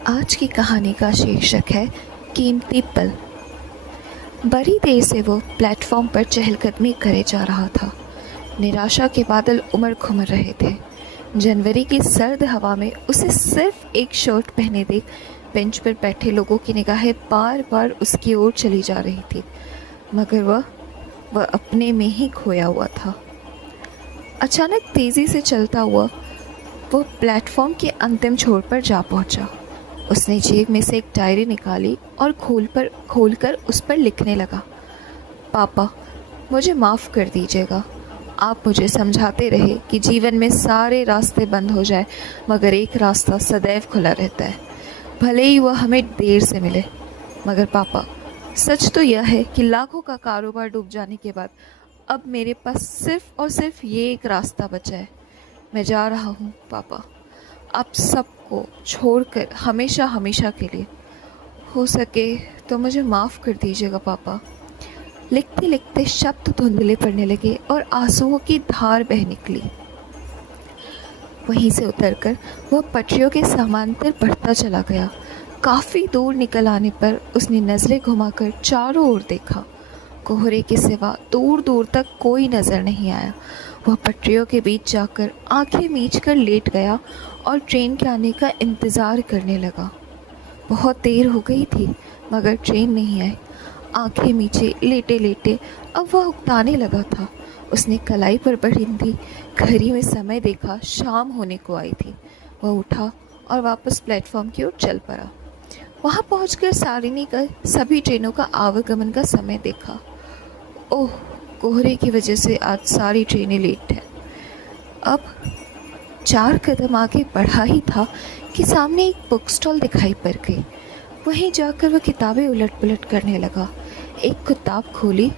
आज की कहानी का शीर्षक है कीमती पल। बड़ी देर से वो प्लेटफॉर्म पर चहलकदमी करे जा रहा था। निराशा के बादल उमड़ घुमड़ रहे थे। जनवरी की सर्द हवा में उसे सिर्फ एक शर्ट पहने देख बेंच पर बैठे लोगों की निगाहें बार बार उसकी ओर चली जा रही थी, मगर वह अपने में ही खोया हुआ था। अचानक तेज़ी से चलता हुआ वो प्लेटफॉर्म के अंतिम छोर पर जा पहुंचा। उसने जेब में से एक डायरी निकाली और खोलकर उस पर लिखने लगा, पापा, मुझे माफ़ कर दीजिएगा। आप मुझे समझाते रहे कि जीवन में सारे रास्ते बंद हो जाए, मगर एक रास्ता सदैव खुला रहता है, भले ही वह हमें देर से मिले। मगर पापा, सच तो यह है कि लाखों का कारोबार डूब जाने के बाद अब मेरे पास सिर्फ और सिर्फ ये एक रास्ता बचा है। मैं जा रहा हूँ पापा, आप सबको छोड़कर हमेशा हमेशा के लिए। हो सके तो मुझे माफ़ कर दीजिएगा पापा। लिखते लिखते शब्द धुंधले पड़ने लगे और आंसुओं की धार बह निकली। वहीं से उतरकर वह पटरियों के समांतर बढ़ता चला गया। काफ़ी दूर निकल आने पर उसने नज़रें घुमाकर चारों ओर देखा। कोहरे के सिवा दूर दूर तक कोई नज़र नहीं आया। वह पटरियों के बीच जाकर आंखें मीचकर लेट गया और ट्रेन के आने का इंतज़ार करने लगा। बहुत देर हो गई थी, मगर ट्रेन नहीं आई। आंखें मीचे लेटे लेटे अब वह उकताने लगा था। उसने कलाई पर बंधी घड़ी में समय देखा, शाम होने को आई थी। वह उठा और वापस प्लेटफॉर्म की ओर चल पड़ा। वहाँ पहुंचकर सारिणी का सभी ट्रेनों का आवागमन का समय देखा। ओह, कोहरे की वजह से आज सारी ट्रेनें लेट हैं। अब 4 कदम आगे बढ़ा ही था कि सामने एक बुक स्टॉल दिखाई पड़ गई। वहीं जाकर वह किताबें उलट पुलट करने लगा। एक किताब खोली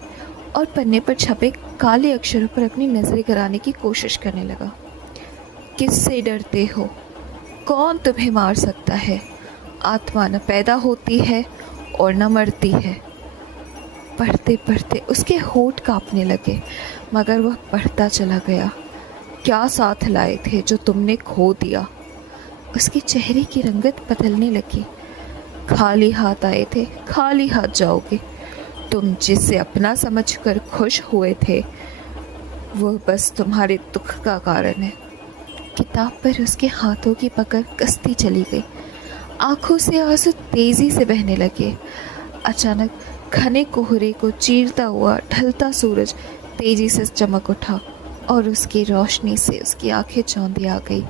और पन्ने पर छपे काले अक्षरों पर अपनी नज़रें गिराने की कोशिश करने लगा। किससे डरते हो? कौन तुम्हें मार सकता है? आत्मा न पैदा होती है और न मरती है। पढ़ते पढ़ते उसके होंठ कांपने लगे, मगर वह पढ़ता चला गया। क्या साथ लाए थे जो तुमने खो दिया? उसके चेहरे की रंगत बदलने लगी। खाली हाथ आए थे, खाली हाथ जाओगे। तुम जिसे अपना समझकर खुश हुए थे, वह बस तुम्हारे दुख का कारण है। किताब पर उसके हाथों की पकड़ कसती चली गई। आंखों से आंसू तेजी से बहने लगे। अचानक घने कोहरे को चीरता हुआ ढलता सूरज तेजी से चमक उठा और उसकी रोशनी से उसकी आंखें चौंधी आ गई।